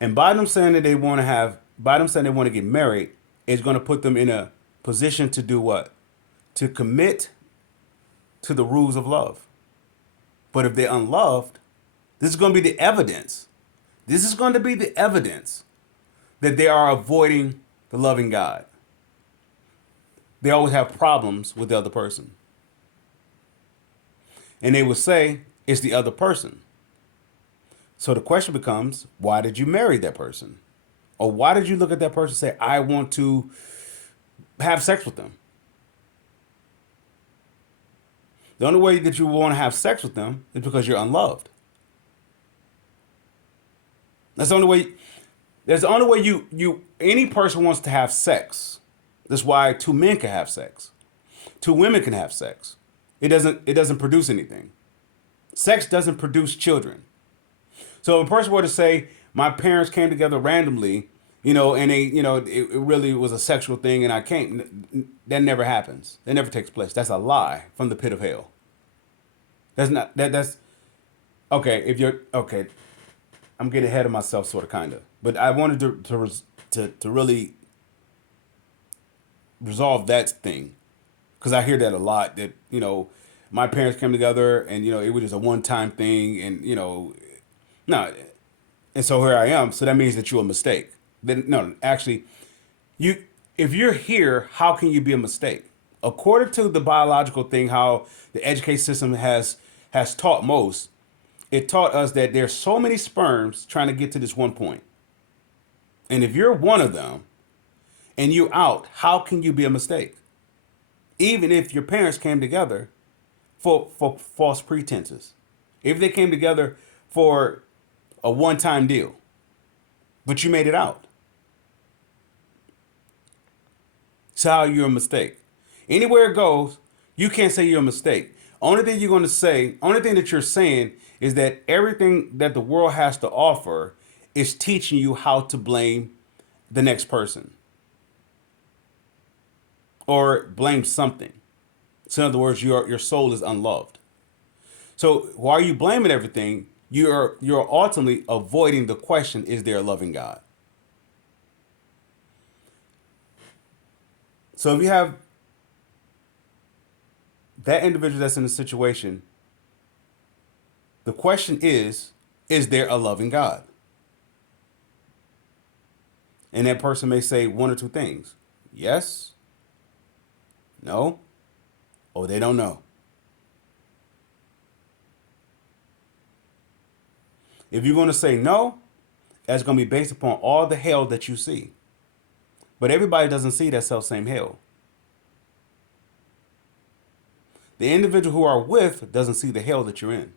And by them saying that they want to have, by them saying they want to get married, is going to put them in a position to do what? To commit to the rules of love. But if they're unloved, this is going to be the evidence. This is going to be the evidence that they are avoiding the loving God. They always have problems with the other person. And they will say it's the other person. So the question becomes, why did you marry that person? Or why did you look at that person and say, I want to have sex with them? The only way that you want to have sex with them is because you're unloved. That's the only way. That's the only way any person wants to have sex. That's why two men can have sex. Two women can have sex. It doesn't produce anything. Sex doesn't produce children. So if a person were to say, my parents came together randomly, and it really was a sexual thing and I can't, that never happens. That never takes place. That's a lie from the pit of hell. That's okay. If you're okay, I'm getting ahead of myself, sort of, kind of. But I wanted to really resolve that thing because I hear that a lot. That my parents came together and it was just a one time thing, and no, and so here I am. So that means that you're a mistake. Then no, actually, you if you're here, how can you be a mistake? According to the biological thing, how the education system has taught most, it taught us that there's so many sperms trying to get to this one point. And if you're one of them and you're out, how can you be a mistake? Even if your parents came together for false pretenses. If they came together for a one-time deal, but you made it out. So how you're a mistake. Anywhere it goes, you can't say you're a mistake. Only thing that you're saying is that everything that the world has to offer is teaching you how to blame the next person or blame something. So in other words, your soul is unloved. So while you blaming everything, you're ultimately avoiding the question: is there a loving God? So if you have that individual that's in a situation, the question is there a loving God? And that person may say one or two things: yes, no, or they don't know. If you're going to say no, that's going to be based upon all the hell that you see. But everybody doesn't see that self same hell. The individual who are with doesn't see the hell that you're in.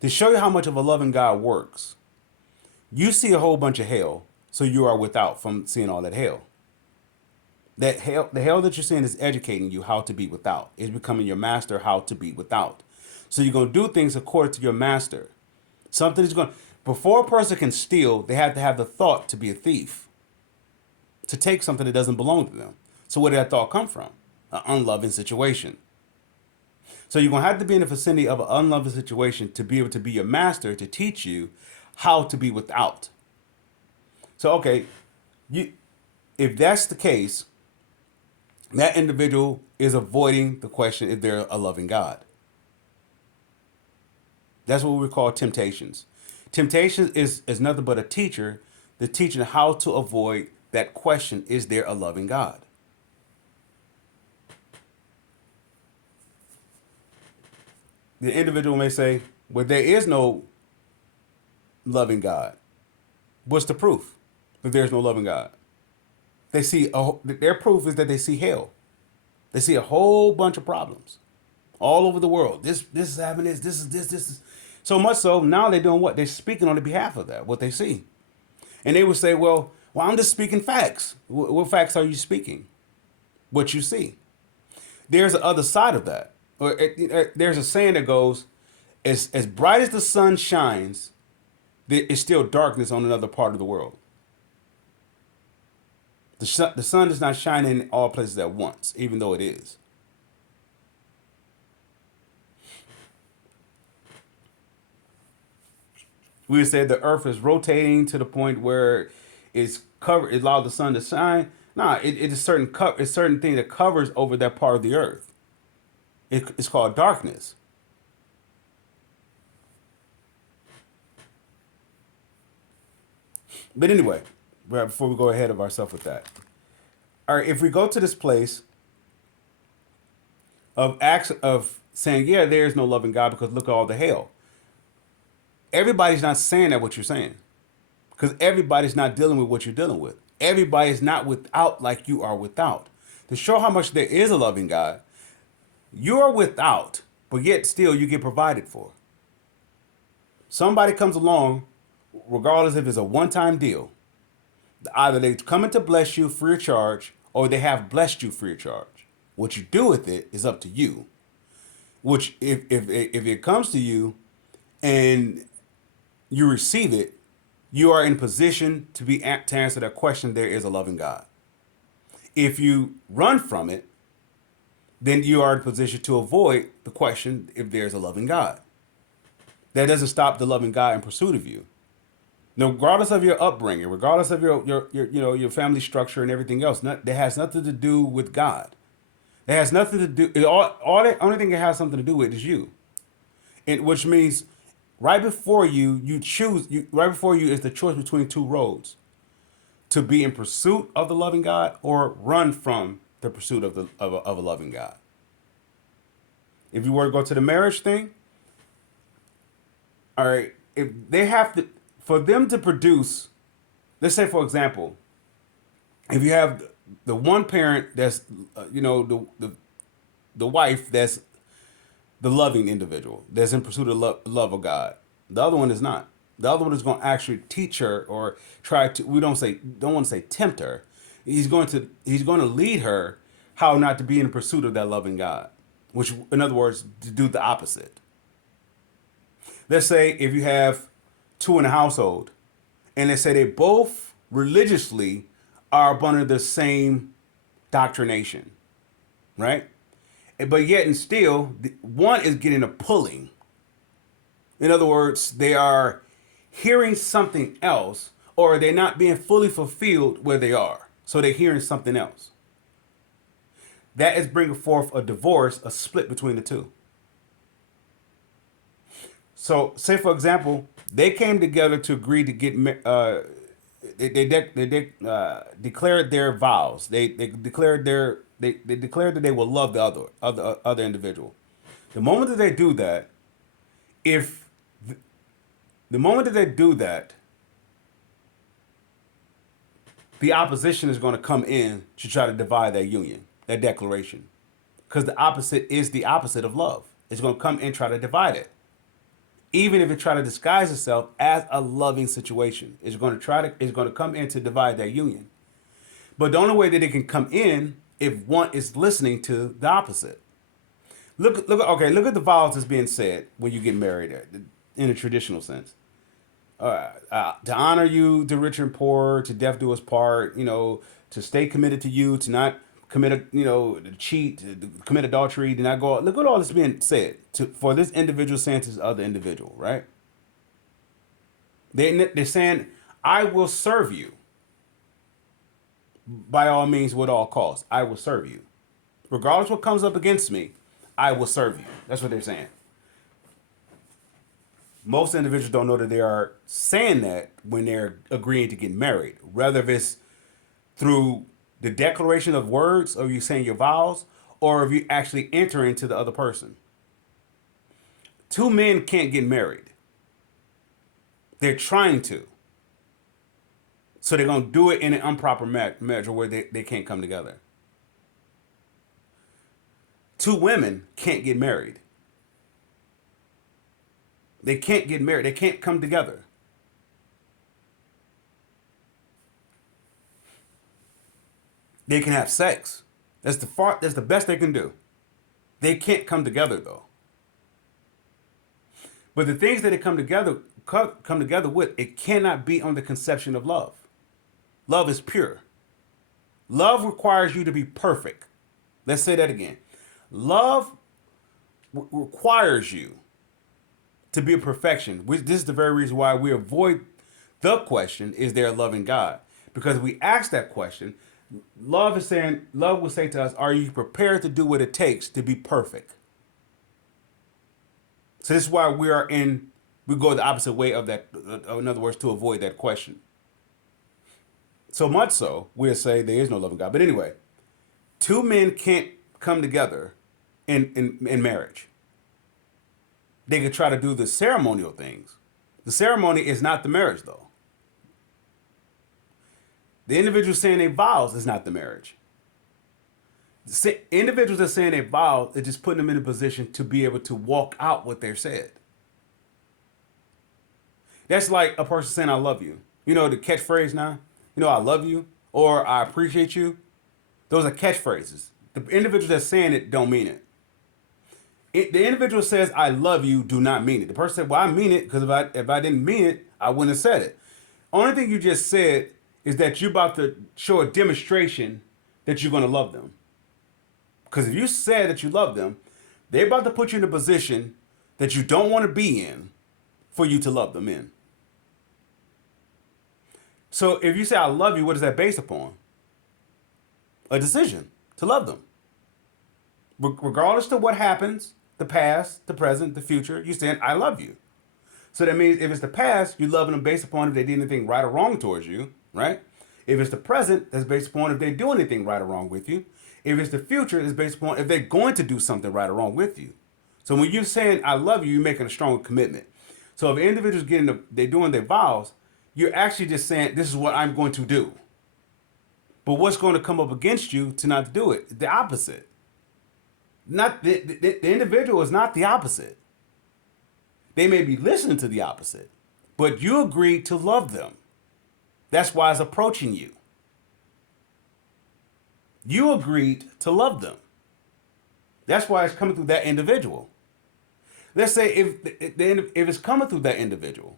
To show you how much of a loving God works, you see a whole bunch of hell, so you are without from seeing all that hell. That hell, the hell that you're seeing is educating you how to be without. It's becoming your master how to be without. So you're going to do things according to your master. Something is going before a person can steal, they have to have the thought to be a thief, to take something that doesn't belong to them. So where did that thought come from? An unloving situation. So you're gonna have to be in the vicinity of an unloving situation to be able to be your master to teach you how to be without. So okay, you if that's the case, that individual is avoiding the question if they're a loving God. That's what we call temptations. Temptation is nothing but a teacher that's teaching how to avoid that question: is there a loving God? The individual may say, well, there is no loving God. What's the proof that there's no loving God? Their proof is that they see hell. They see a whole bunch of problems all over the world. This is happening. This is so much so now they're doing what? They're speaking on the behalf of that what they see, and they would say, well, I'm just speaking facts. What facts are you speaking? What you see. There's the other side of that. There's a saying that goes, as bright as the sun shines, there is still darkness on another part of the world. The sun does not shine in all places at once, even though it is. We would say the earth is rotating to the point where it's covered, it allowed the sun to shine. Nah, it is it's certain thing that covers over that part of the earth. It's called darkness. But anyway, right before we go ahead of ourselves with that, all right, if we go to this place of acts of saying, yeah, there is no loving God because look at all the hell. Everybody's not saying that what you're saying because everybody's not dealing with what you're dealing with. Everybody's not without like you are without. To show how much there is a loving God, you are without, but yet still you get provided for. Somebody comes along, regardless if it's a one-time deal, either they're coming to bless you free of charge or they have blessed you free of charge. What you do with it is up to you. Which, if it comes to you and you receive it, you are in position to be to answer that question. There is a loving God. If you run from it, then you are in position to avoid the question if there's a loving God. That doesn't stop the loving God in pursuit of you. Now, regardless of your upbringing, regardless of your family structure and everything else, that has nothing to do with God. It has nothing to do. All the only thing it has something to do with is you, which means right before you choose. Right before you is the choice between two roads: to be in pursuit of the loving God or run from the pursuit of a loving God. If you were to go to the marriage thing, all right, if they have to, for them to produce, let's say for example, if you have the one parent that's, the wife that's the loving individual that's in pursuit of love of God, the other one is not. The other one is going to actually teach her or try to. We don't want to say tempt her. He's going to lead her how not to be in pursuit of that loving God, which in other words to do the opposite. Let's say if you have two in a household, and let's say they both religiously are up under the same doctrination, right? But yet and still, one is getting a pulling. In other words, they are hearing something else, or they're not being fully fulfilled where they are. So they're hearing something else. That is bringing forth a divorce, a split between the two. So, say for example, they came together to agree to get. They declared their vows. They declared they declared that they will love the other individual. The moment that they do that, if the moment that they do that, the opposition is going to come in to try to divide that union, that declaration, because the opposite is the opposite of love. It's going to come and try to divide it. Even if it try to disguise itself as a loving situation, it's going to come in to divide that union. But the only way that it can come in if one is listening to the opposite. Look at the vows that's being said when you get married in a traditional sense. To honor you, to rich and poor, to death do us part. To stay committed to you, to not commit to cheat, to commit adultery, to not go. Look at all this being said for this individual saying to this other individual, right? They're saying, "I will serve you by all means, with all costs. I will serve you, regardless what comes up against me. I will serve you." That's what they're saying. Most individuals don't know that they are saying that when they're agreeing to get married, whether if it's through the declaration of words or you saying your vows, or if you actually enter into the other person. Two men can't get married. They're trying to. So they're going to do it in an improper measure where they can't come together. Two women can't get married. They can't get married. They can't come together. They can have sex. That's the best they can do. They can't come together though. But the things that they come together with, it cannot be on the conception of love. Love is pure. Love requires you to be perfect. Let's say that again. Love requires you to be a perfection. This is the very reason why we avoid the question, is there a loving God? Because we ask that question, love will say to us, are you prepared to do what it takes to be perfect? So this is why we go the opposite way of that, in other words, to avoid that question. So much so, we'll say there is no loving God. But anyway, two men can't come together in marriage. They could try to do the ceremonial things. The ceremony is not the marriage, though. The individual saying their vows is not the marriage. Individuals that saying their vows, it just putting them in a position to be able to walk out what they're said. That's like a person saying, I love you. You know the catchphrase now? You know, I love you or I appreciate you. Those are catchphrases. The individual that's saying it don't mean it. The individual says, I love you, do not mean it. The person said, well, I mean it because if I didn't mean it, I wouldn't have said it. Only thing you just said is that you're about to show a demonstration that you're going to love them. Because if you said that you love them, they're about to put you in a position that you don't want to be in for you to love them in. So if you say, I love you, what is that based upon? A decision to love them. Regardless of what happens, the past, the present, the future, you're saying, I love you. So that means if it's the past, you're loving them based upon if they did anything right or wrong towards you, right? If it's the present, that's based upon if they do anything right or wrong with you. If it's the future, it's based upon if they're going to do something right or wrong with you. So when you're saying, I love you, you're making a strong commitment. So if individuals they're doing their vows, you're actually just saying, this is what I'm going to do. But what's going to come up against you to not do it? The opposite. Not the individual is not the opposite. They may be listening to the opposite, but you agreed to love them. That's why it's approaching you. You agreed to love them. That's why it's coming through that individual. Let's say if it's coming through that individual,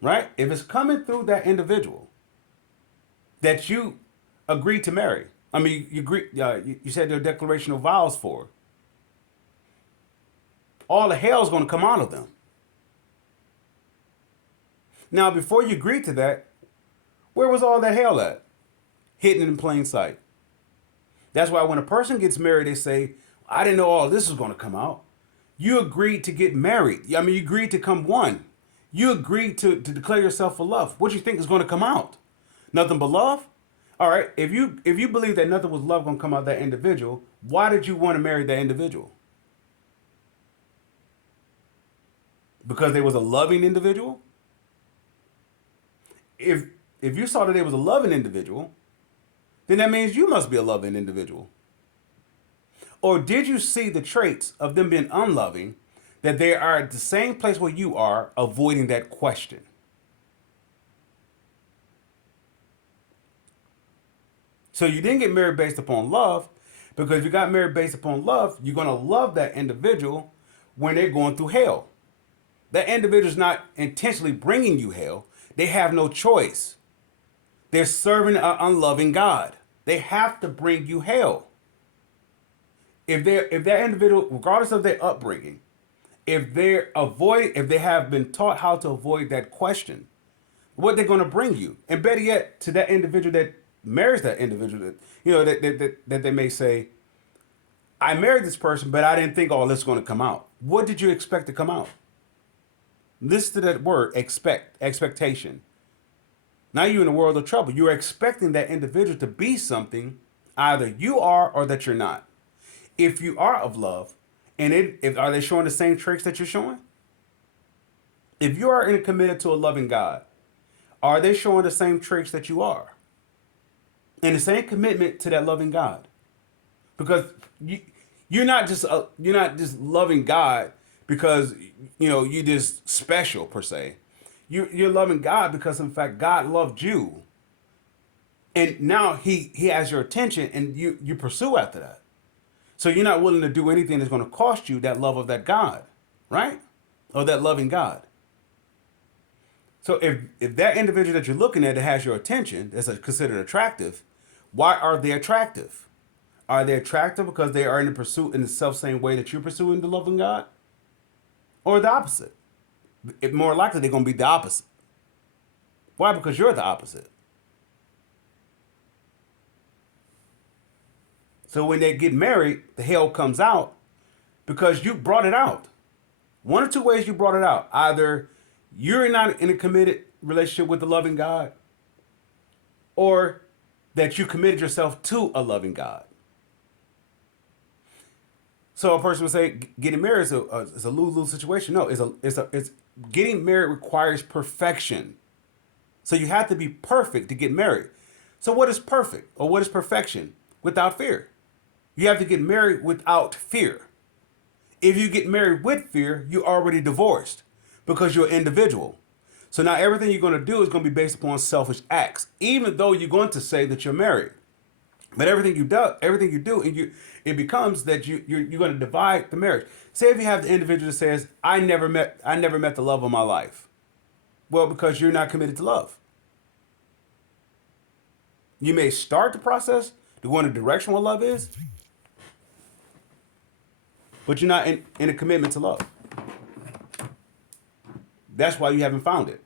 right? If it's coming through that individual that you agreed to marry, I mean, you said your declaration of vows for, all the hell's going to come out of them. Now, before you agreed to that, where was all that hell at? Hidden in plain sight. That's why when a person gets married, they say, I didn't know all this was going to come out. You agreed to get married. I mean, you agreed to come one. You agreed to declare yourself for love. What do you think is going to come out? Nothing but love? All right, if you believe that nothing was love going to come out of that individual, why did you want to marry that individual? Because they was a loving individual? If you saw that they was a loving individual, then that means you must be a loving individual. Or did you see the traits of them being unloving, that they are at the same place where you are, avoiding that question? So you didn't get married based upon love, because if you got married based upon love, you're going to love that individual when they're going through hell. That individual is not intentionally bringing you hell. They have no choice. They're serving an unloving God. They have to bring you hell. If that individual, regardless of their upbringing, if they have been taught how to avoid that question, what they're going to bring you, and better yet, to that individual that marries that individual, that they may say, I married this person, but I didn't think all this was going to come out. What did you expect to come out? Listen to that word, expectation. Now you're in a world of trouble. You're expecting that individual to be something either you are or that you're not. If you are of love, are they showing the same traits that you're showing? If you are committed to a loving God, are they showing the same traits that you are? And the same commitment to that loving God? Because you're not just loving God because you're just special per se. You're loving God because in fact God loved you, and now He has your attention, and you pursue after that. So you're not willing to do anything that's going to cost you that love of that God, right? Or that loving God. So if that individual that you're looking at that has your attention, that's considered attractive, why are they attractive? Are they attractive because they are in the self same way that you're pursuing the loving God? or the opposite. More likely they're going to be the opposite. Why? Because you're the opposite. So when they get married, the hell comes out because you brought it out. One or two ways you brought it out. Either you're not in a committed relationship with the loving God, or that you committed yourself to a loving God. So a person would say getting married is a lose-lose situation. No, it's getting married requires perfection. So you have to be perfect to get married. So what is perfect or what is perfection? Without fear. You have to get married without fear. If you get married with fear, you're already divorced because you're an individual. So now everything you're going to do is going to be based upon selfish acts, even though you're going to say that you're married. But everything you do, and it becomes that you're going to divide the marriage. Say if you have the individual that says, I never met the love of my life. Well, because you're not committed to love. You may start the process to go in the direction where love is, but you're not in a commitment to love. That's why you haven't found it.